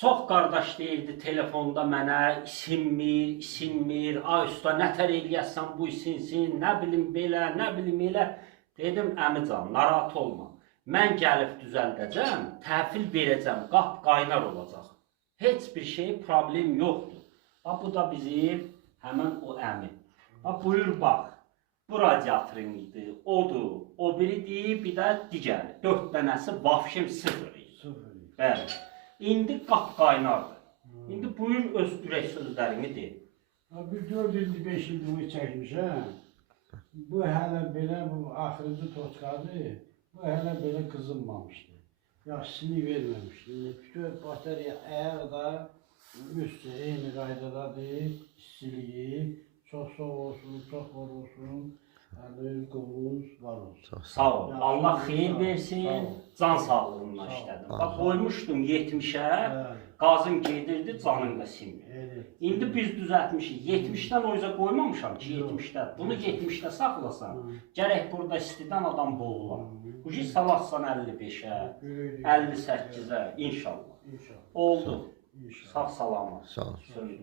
Çox qardaş deyirdi telefonda mənə, isinmir, ay usta nətər eləyəsən bu isinsin, nə bilim belə, nə bilim elə. Dedim, əmican, narahat olma. Mən gəlib düzəldəcəm, təhvil verəcəm, qap qaynar olacaq. Heç bir şey, problem yoxdur. Bax, bu da bizim həmən o əmi. Bax, buyur bax, bu radiatorun idi, odur, o biridir, bir də digəri. 4 dənəsi vafşim sıfır idi. Bəli. İndi qap qaynardır. İndi buyur öz ürək sözlərini de. Bir 4 ildir, 5 ildir bunu çəkmişəm. Bu hələ belə, bu axırıncı toçkadır. Bu hələ belə qızınmamışdı. Yaxşısını verməmişdi. Bütün bateriya əgər da üstü eyni qaydadadır, istiliyi, çox soğuk olsun, çox var olsun. Qovunuz var olsun. Sağ ol. Allah xeyir versin, can sağlığına işlədim. Bax, qoymuşdum 70'ə, qazım gedirdi, canın da sinmir. İndi biz düzəltmişik. 70'dən o yüzden qoymamışam ki, 70'də. Bunu 70'də saxlasan, gərək burada istidən adam boğular. Bu ki, salatsan 55'ə, 58'ə, inşallah. Oldu. Sağ salamat. Sağ ol. Söndür.